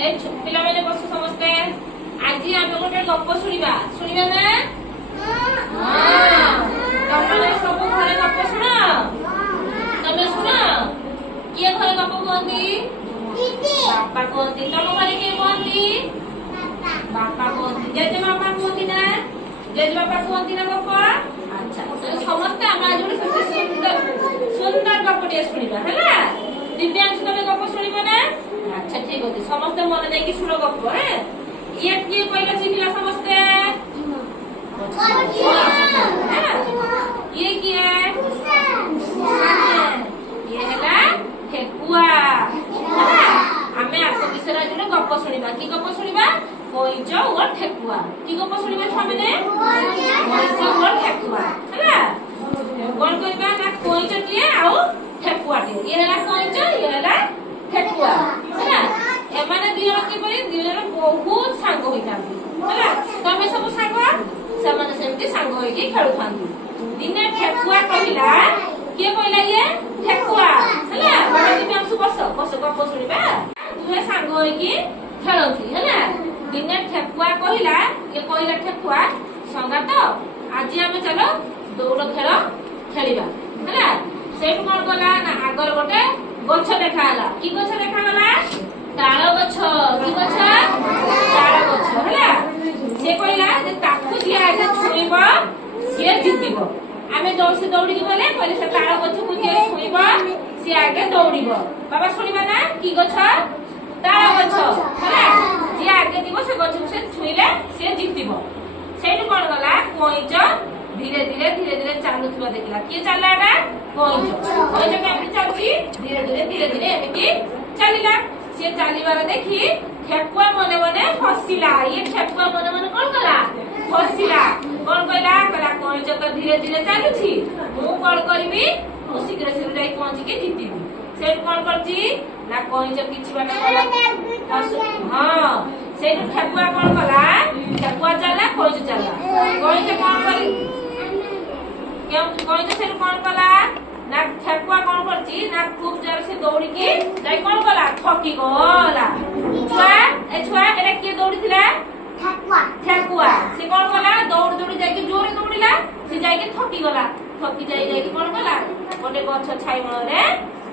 ପିଲାମାନେ ବସ ସମସ୍ତେ। ଆଜି ଆମେ ଗୋଟେ ଗପ ଶୁଣିବା ନା? ତମେ ସବୁ ଘରେ ଗପ ଶୁଣ। ତମେ ଶୁଣ। କିଏ ଘରେ ଗପ କୁହନ୍ତି? ବାପା କୁହନ୍ତି। ତମ ଘରେ କିଏ କୁହନ୍ତି? ବାପା କୁହନ୍ତି। ଜେଜେବାପା କୁହନ୍ତି ନା? ଜେଜେବାପା କୁହନ୍ତି ନା ଗପ? ଆଚ୍ଛା, ସମସ୍ତେ ଆମେ ଆଜି ଗୋଟେ ସୁନ୍ଦର ଗପଟିଏ ଶୁଣିବା ହେଲା। ଦିବ୍ୟାଂଶୁ ତମେ ଗପ ଶୁଣିବ ନା? ଆଚ୍ଛା ଠିକ ଅଛି, ସମସ୍ତେ ମନେ ଦେଇକି ଶୁଣ ଗପ। ଇଏ କିଏ କହିଲେ ଚିହ୍ନିଲା ସମସ୍ତେ? ଇଏ କିଏ? ଇଏ ହେଲା ଠେକୁଆ। ଆମେ ଆଙ୍କ ବିଷୟରେ ଆଜି ଗୋଟେ ଗପ ଶୁଣିବା। କି ଗପ ଶୁଣିବା? କଇଁଚ ଓ ଠେକୁଆ। କି ଗପ ଶୁଣିବା ଛୁଆମାନେ? କଇଁଚ ଓ ଠେକୁଆ ହେଲା। କଣ କରିବା ନା କଇଁଚଟିଏ ଆଉ ଠେକୁଆଟିଏ। ଇଏ ହେଲା କଇଁଚ, ଇଏ ହେଲା ଠେକୁଆ ହେଲା। ଏମାନେ ଦି ଜଣ କିପରି? ଦି ଜଣ ବହୁତ ସାଙ୍ଗ ହୋଇଥାନ୍ତି ହେଲା। ତମେ ସବୁ ସାଙ୍ଗ, ସେମାନେ ସେମିତି ସାଙ୍ଗ ହେଇକି ଖେଳୁଥାନ୍ତି। ଦିନେ ଠେକୁଆ କହିଲା, କିଏ କହିଲା? ଇଏ ଠେକୁଆ ହେଲା। ଦିବ୍ୟାଂଶୁ ବସ ବସ ଗପ ଶୁଣିବା। ଦୁହେଁ ସାଙ୍ଗ ହେଇକି ଖେଳନ୍ତି ହେଲା। ଦିନେ ଠେକୁଆ କହିଲା, ଇଏ କହିଲା ଠେକୁଆ, ସଙ୍ଗାତ ଆଜି ଆମେ ଚାଲ ଦୌଡ଼ ଖେଳ ଖେଳିବା ହେଲା। ସେଇଠୁ କଣ କଲା ନା ଆଗରେ ଗୋଟେ ଗଛ ଦେଖାଗଲା। କି ଗଛ ଦେଖାଗଲା? ତାଳ ଗଛ। କି ଗଛ? ତାଳ ଗଛ ହେଲା। ସେ କହିଲା ଯେ ତାକୁ ଯିଏ ଆଗେ ଛୁଇଁବ ସିଏ ଜିତିବ। ଆମେ ସେ ଦୌଡ଼ିକି ଗଲେ, କହିଲେ ସେ ତାଳ ଗଛକୁ ଯିଏ ଛୁଇଁବ ସିଏ ଆଗେ ଦୌଡ଼ିବ। ବାବା ଶୁଣିବା ନା? କି ଗଛ? ତାଳ ଗଛ ହେଲା। ଯିଏ ଆଗେ ଯିବ ସେ ଗଛକୁ ସେ ଛୁଇଁଲେ ସିଏ ଜିତିବ। ସେଇଠୁ କଣ ଗଲା? କଇଁଚ ଧୀରେ ଧୀରେ ଧୀରେ ଧୀରେ ଚାଲୁଥିବା ଦେଖିଲା। କିଏ ଚାଲିଲା ଏଟା? କଇଁଚ। କଇଁଚ କେମିତି ଚାଲୁଛି? ଧୀରେ ଧୀରେ ଧୀରେ ଧୀରେ ଏମିତି ଚାଲିଲା। ସିଏ ଚାଲିବାର ଦେଖି ଠେକୁଆ ମନେ ମନେ ହସିଲା। ଇଏ ଠେକୁଆ ମନେ ମନେ କଣ କଲା? ହସିଲା। କଣ କହିଲା? କହିଲା କଇଁଚ ତ ଧୀରେ ଧୀରେ ଚାଲୁଛି, ମୁଁ କଣ କରିବି? ମୁଁ ଶୀଘ୍ର ଶୀଘ୍ର ଯାଇ ପହଞ୍ଚିକି ଜିତିବି। ସେଇଠୁ କଣ କରୁଛି ନା କଇଁଚ କିଛି ବାଟ ଗଲା। ହଁ, ସେଇଠୁ ଠେକୁଆ କଣ କଲା? ଠେକୁଆ ଚାଲିଲା, କଇଁଚ ଚାଲିଲା। କଇଁଚ କଣ କରି କଇଁଚ ସେଇଠୁ କଣ କଲା ନା ଠେକୁଆ କଣ କରୁଛି ନା ଖୁବ ଜୋର ସେ ଦୌଡ଼ିକି ଯାଇ କଣ କଲା? ଥକି ଗଲା। ଛୁଆ ଏଟା କିଏ ଦୌଡ଼ିଥିଲା? ଠେକୁଆ। ସେ କଣ କଲା? ଦୌଡ଼ି ଦୌଡ଼ି ଯାଇକି ଜୋରେ ଦୌଡ଼ିଲା। ସେ ଯାଇକି ଥକି ଗଲା। ଥକି ଯାଇକି କଣ କଲା? ଗୋଟେ ଗଛ ଛାଇ ମୂଳରେ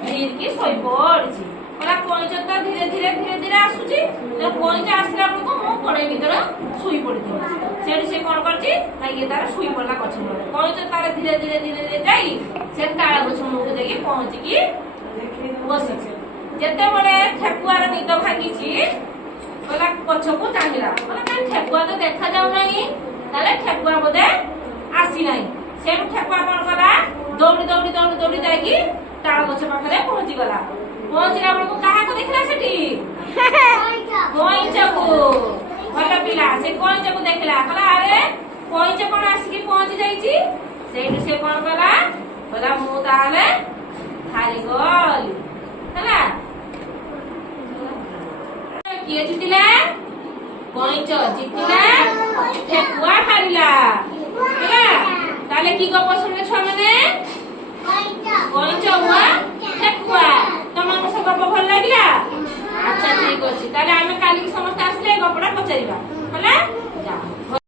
ଧୀରକି ଶୋଇ ପଡିଛି। କହିଲା କଇଁଚ ତ ଧୀରେ ଧୀରେ ଧୀରେ ଧୀରେ ଆସୁଛି, କଇଁଚ ଆସିଲା ବେଳକୁ ମୁଁ କଡ଼େଇ ଭିତରେ ଶୋଇ ପଡିଥିଲି। ସେଠୁ ସେ କଣ କରିଛି ନା ଇଏ ତାର ଶୋଇ ପଡିଲା ଗଛ ମୂଳରେ। କଇଁଚ ତାର ଧୀରେ ଧୀରେ ଧୀରେ ଧୀରେ ଯାଇ ସେ ତାଳ ଗଛ ମୂଳକୁ ଯାଇକି ପହଞ୍ଚିକି ବସିଛି। ଯେତେବେଳେ ଠେକୁଆର ନିଦ ଭାଙ୍ଗିଛି, କହିଲା ଗଛକୁ ଚାହିଁଲା, କହିଲା କାଇଁ ଠେକୁଆ ତ ଦେଖା ଯାଉନାହିଁ, ତାହେଲେ ଠେକୁଆ ବୋଧେ ଆସିନାହିଁ। ସେଠୁ ଠେକୁଆ କଣ କଲା? ଦୌଡ଼ି ଦୌଡ଼ି ଦୌଡ଼ି ଦୌଡ଼ି ଯାଇକି ତାଳ ଗଛ ପାଖରେ ପହଞ୍ଚିଗଲା। ପହଞ୍ଚିଲା ବେଳକୁ କାହାକୁ ଦେଖିଲା ସେଠି? କଇଁଚକୁ। ଭଲ ପିଲା। ସେ କଇଁଚକୁ ଦେଖିଲା, କହିଲା ଆରେ କଇଁଚ କଣ ଆସିକି ପହଞ୍ଚି ଯାଇଛି। ସେଇଠୁ ସେ କଣ କଲା? କହିଲା ମୁଁ ତାହେଲେ ହାରିଗଲି ହେଲା। କିଏ ଜିତିଲା? କଇଁଚ ଜିତିଲା, ଠେକୁଆ ହାରିଲା ହେଲା। ତାହେଲେ କି ଗପ ଶୁଣିଲେ ଛୁଆ ମାନେ? କଇଁଚ ଓ ଠେକୁଆ। ତମକୁ ସେ ଗପ ଭଲ ଲାଗିଲା? ଆଚ୍ଛା ଠିକ ଅଛି, ତାହେଲେ ଆମେ କାଲିକି ସମସ୍ତେ ଆସିଲେ ଏ ଗପଟା ପଚାରିବା ହେଲା।